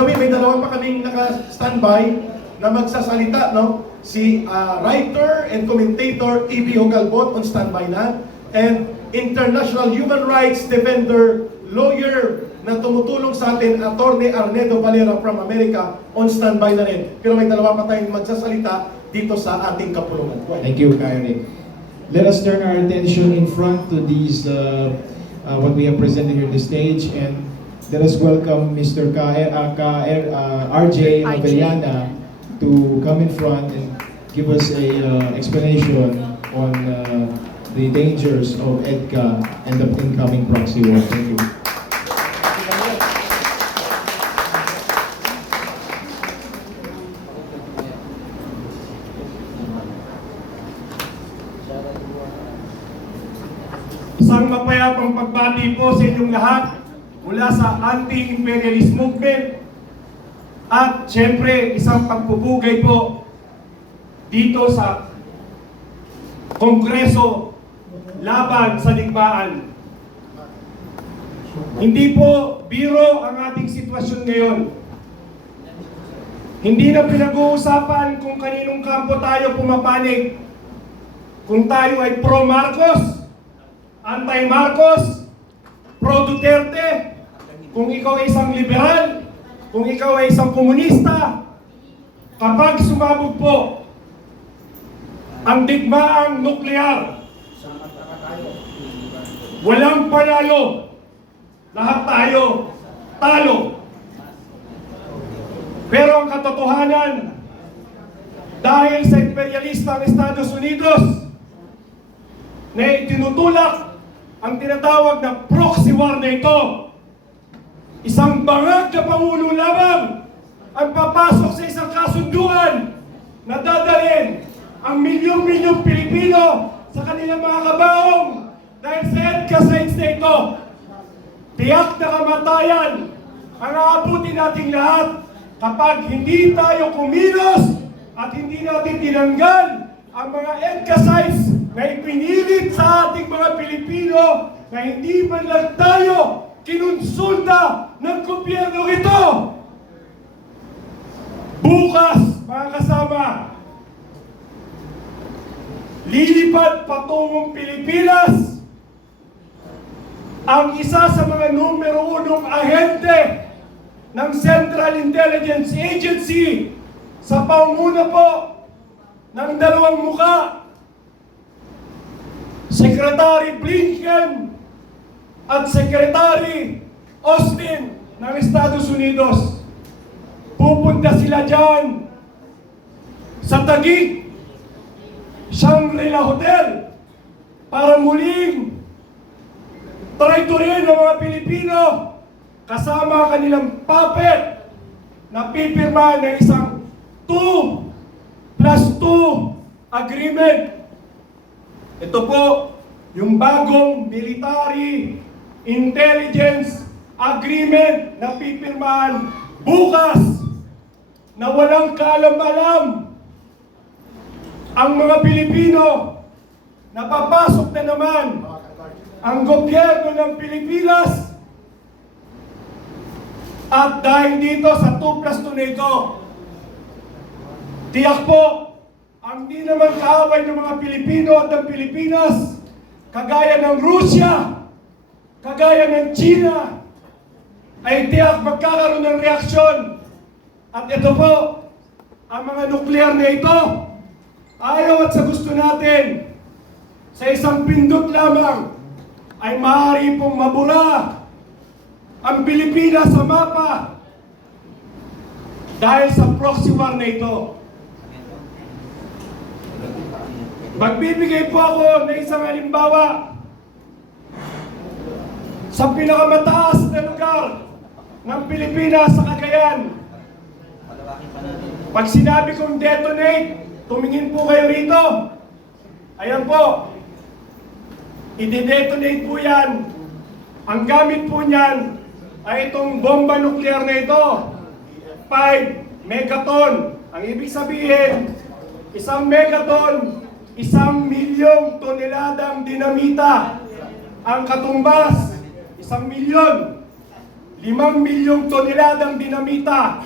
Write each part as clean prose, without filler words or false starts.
the way, may dalawa pa kaming naka-standby na magsasalita, no? Si writer and commentator E.B. Hogalbot on standby na, and international human rights defender, lawyer na tumutulong sa atin, Attorney Arnedo Valera from America, on standby na rin. Pero may dalawa pa tayong magsasalita dito sa ating kapulungan. Thank you, Eric. Let us turn our attention in front to these what we have presented here on the stage, and let us welcome Mr. RJ Avellana to come in front and give us a explanation on the dangers of EDCA and the incoming proxy war. Thank you. Isang mapayapang pagbati po sa inyong lahat mula sa anti-imperialist movement, at syempre isang pagpupugay po dito sa Kongreso laban sa digmaan. Hindi po biro ang ating sitwasyon ngayon. Hindi na pinag-uusapan kung kaninong kampo tayo pumapanig. Kung tayo ay pro-Marcos, anti-Marcos, pro-Duterte, kung ikaw ay isang liberal, kung ikaw ay isang komunista, kapag sumabog po ang digmaang nuklear, walang panalo. Lahat tayo talo. Pero ang katotohanan, dahil sa imperialista ng Estados Unidos na itinutulak ang tinatawag na proxy war na ito, isang bangag na pangulo lamang ang papasok sa isang kasunduan na dadalhin ang milyong-milyong Pilipino sa kanilang mga kabaong dahil sa EDCA sites na ito. Tiyak na kamatayan ang aabutin nating lahat kapag hindi tayo kumilos at hindi natin tinanggal ang mga EDCA sites na ipinilit sa ating mga Pilipino na hindi man lang tayo kinonsulta ng gobyerno ito. Bukas, mga kasama, lilipad patungong Pilipinas ang isa sa mga numero 1 ahente ng Central Intelligence Agency sa pangunguna po ng dalawang muka, Secretary Blinken at Secretary Austin ng Estados Unidos. Pupunta sila dyan sa Taguig, Shangri-La Hotel, para muling traidorin ang mga Pilipino kasama ang kanilang puppet na pipirma ng isang 2+2 agreement. Ito po yung bagong military intelligence agreement na pipirmahan bukas na walang kaalam-alam ang mga Pilipino. Napapasok na naman ang gobyerno ng Pilipinas, at dahil dito sa 2+2 na ito, tiyak po ang di naman kaaway ng mga Pilipino at ng Pilipinas, kagaya ng Russia, kagaya ng China, ay tiyak magkakaroon ng reaksyon. At ito po, ang mga nuklear na ito, ayaw at sa gusto natin, sa isang pindot lamang, ay maaari pong mabura ang Pilipinas sa mapa dahil sa proxy war na ito. Magbibigay po ako ng isang halimbawa sa pinakamataas na lugar ng Pilipinas sa Cagayan. Pag sinabi kong detonate, tumingin po kayo rito. Ayan po. I-detonate po yan. Ang gamit po niyan ay itong bomba nuklear na ito. 5 megaton. Ang ibig sabihin, 1 megaton, 1,000,000 toneladang dinamita. Ang katumbas, 1,000,000. 5 milyong toneladang dinamita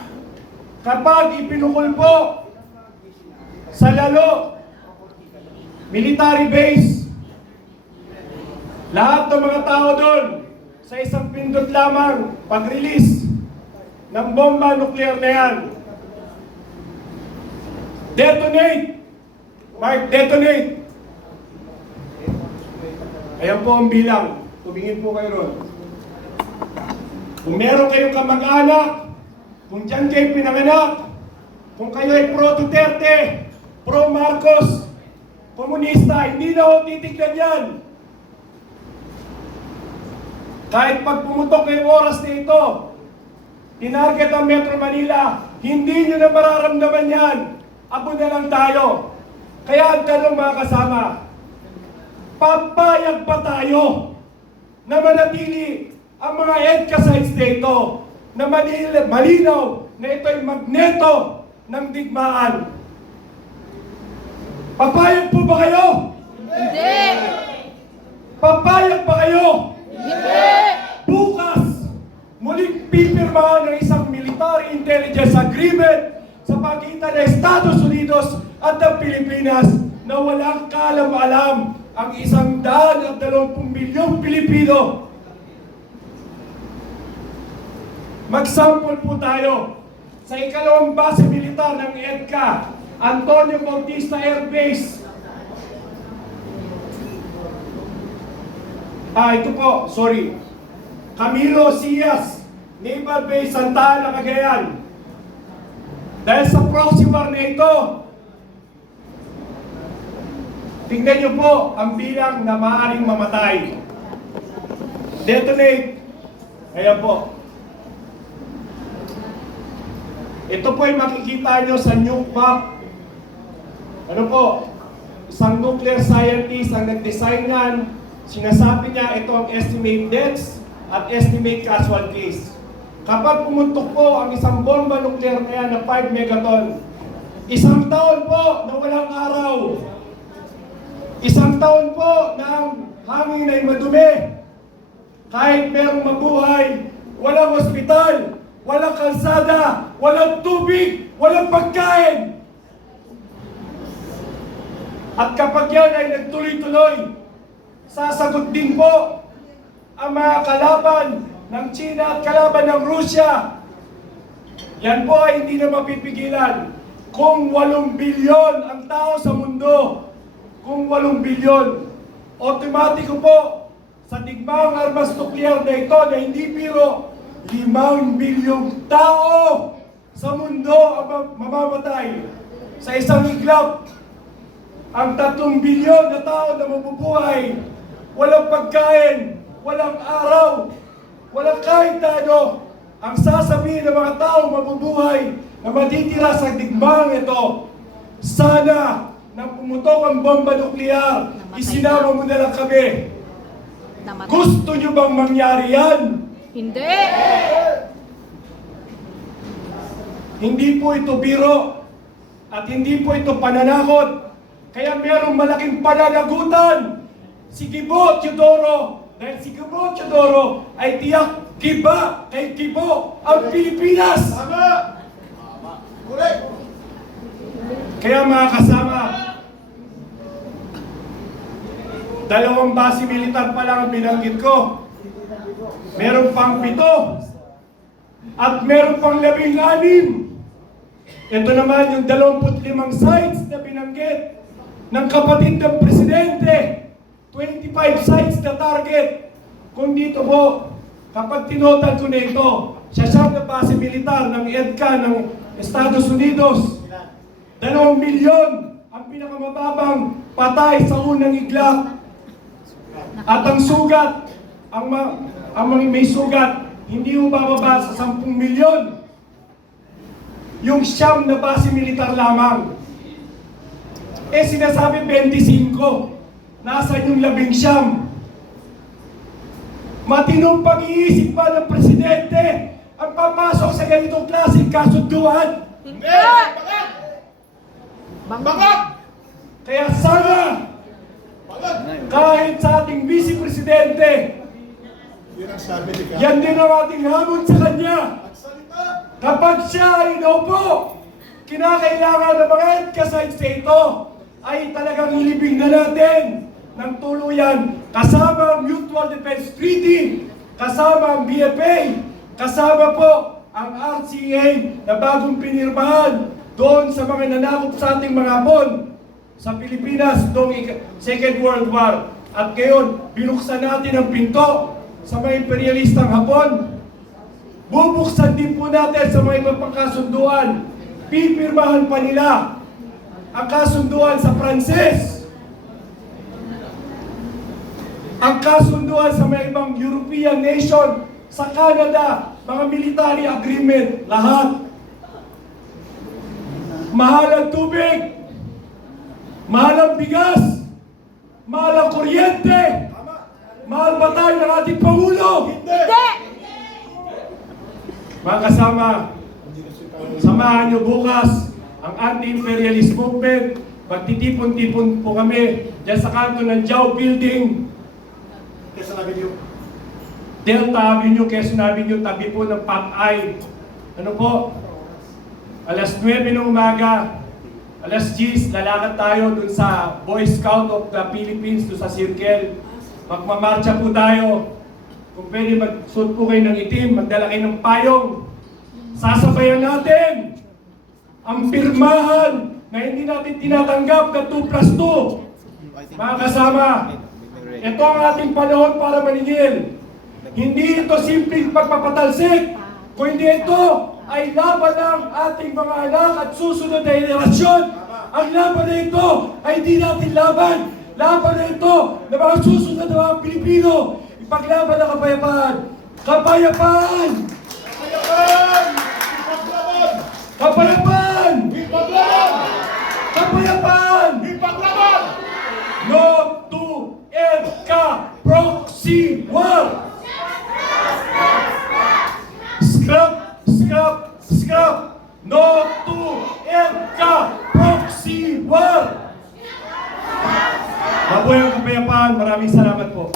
kapag ipinupulpo sa Lalo military base. Lahat ng mga tao doon sa isang pindot lamang pag-release ng bomba nuklear na yan. Detonate! Mark, detonate! Ayan po ang bilang. Tumingin po kayo ron. Kung meron kayong kamag-anak, kung dyan kayo pinanganak, kung kayo ay pro-Duterte, pro-Marcos, komunista, hindi na ho titignan yan. Kahit pag pumutok yung oras na ito, tinarget ang Metro Manila, hindi nyo na mararamdaman yan. Abo na lang tayo. Kaya ang tanong mga kasama, papayag pa tayo na manatili ang mga EDCA sites dito na malinaw na ito'y magneto ng digmaan. Papayag po ba kayo? Hindi! Papayag ba kayo? Hindi! Bukas, muling pipirmahan ng isang military intelligence agreement sa pagitan ng Estados Unidos at ng Pilipinas na walang kaalam-alam ang 120 milyong Pilipino. Magsample po tayo sa ikalawang base militar ng EDCA, Antonio Bautista Air Base. Ito po, sorry. Camilo Cias, Naval Base, Santa Ana, Cagayan. Dahil sa proxy war na ito, tingnan niyo po ang bilang na maaaring mamatay. Detonate. Ayan po. Ito po ay makikita nyo sa nuke map. Ano po? Isang nuclear scientist ang nag-design yan. Sinasabi niya ito ang estimate deaths at estimate casualties. Kapag pumuntok po ang isang bomba nuclear na yan na 5 megaton, isang taon po na walang araw. Isang taon po na ang hangin ay madumi. Kahit merong mabuhay, walang ospital, walang kalsada, walang tubig, walang pagkain. At kapag yan ay nagtuloy-tuloy, sasagot din po ang mga kalaban ng China at kalaban ng Rusya. Yan po ay hindi na mapipigilan. Kung 8 bilyon ang tao sa mundo, kung 8 bilyon, otomatiko po sa digmaang armas nuklear na ito na hindi biro, 5 bilyong tao sa mundo ang mamamatay. Sa isang iglap, ang 3 bilyon na tao na mabubuhay, walang pagkain, walang araw, walang kahit ano. Ang sasabihin ng mga tao mabubuhay na matitira sa digmaang ito, sana nang pumutok ang bomba nuklear, isinama mo na lang kami. Namatay. Gusto nyo bang mangyari yan? Hindi! Hindi po ito biro at hindi po ito pananakot. Kaya merong malaking pananagutan si Gibo Teodoro. Dahil si Gibo Teodoro ay tiyak giba kay Gibo ang Pilipinas. Tama! Correct! Kaya mga kasama, 2 base militar pa lang ang binanggit ko. Meron pang 7 at meron pang 16. Ito naman yung 25 sites na binanggit ng kapatid ng presidente. 25 sites na target. Kung dito po, kapag tinotal ko na ito, siya na base militar ng EDCA ng Estados Unidos, 2 milyon ang pinakamababang patay sa unang iglap. At ang sugat, ang mga may sugat, hindi mo bababa sa 10 milyon. Yung 9 na base militar lamang. Sinasabi 25. Nasaan yung 19? Matinong pag-iisip pa ng presidente ang papasok sa ganitong klaseng kasunduan. Hindi! Bangag! Kaya sana, kahit sa ating vice presidente, Yun ang sabi ni Ka. Yan din ang ating hamon sa kanya. Magsalita! Kapag siya ay naupo, kinakailangan ng mga EDCA sites na ito ay talagang ilibing na natin ng tuluyan kasama ang Mutual Defense Treaty, kasama ang BFA, kasama po ang RCA na bagong pinirmahan doon sa mga nanakop sa ating mga hapon sa Pilipinas noong Second World War. At ngayon, binuksan natin ang pinto sa mga imperialistang Hapon. Bubuksan din po natin sa mga ibang pagkasunduan. Pipirmahan pa nila ang kasunduan sa Pranses, ang kasunduan sa mga ibang European nation, sa Canada, mga military agreement, lahat. Mahal ang tubig, mahal ang bigas, mahal ang kuryente, mahal ba tayo ng ating Pangulo? Hindi! Mga kasama, samahan niyo bukas ang anti-imperialist movement. Magtitipon-tipon po kami dyan sa kanto ng Jiao Building, Quezon Avenue. Delta Avenue, Quezon Avenue, tabi po ng Popeye. Ano po? Alas 9 ng umaga, alas 10, lalakad tayo dun sa Boy Scout of the Philippines, dun sa Circle. Magmamarcha po tayo. Kung pwede, magsuot po kayo ng itim, magdala kayo ng payong. Sasabayan natin ang pirmahan na hindi natin tinatanggap na 2+2. Mga kasama, ito ang ating panahon para maningil. Hindi ito simpleng pagpapatalsik, kundi ito ay laban ng ating mga anak at susunod na henerasyon. Ang laban na ito ay hindi natin laban. Laban na ito ng mga susunod na mga Pilipino. Ipaglaban ang kapayapaan. Kapayapaan! Kapayapaan! Ipaglaban! Kapayapaan! Ipaglaban! Kapayapaan! Ipaglaban! No to EDCA proxy war! Scrap! Scrap! Scrap! No to EDCA proxy war! Mabuhay ang kapayapaan. Maraming salamat po.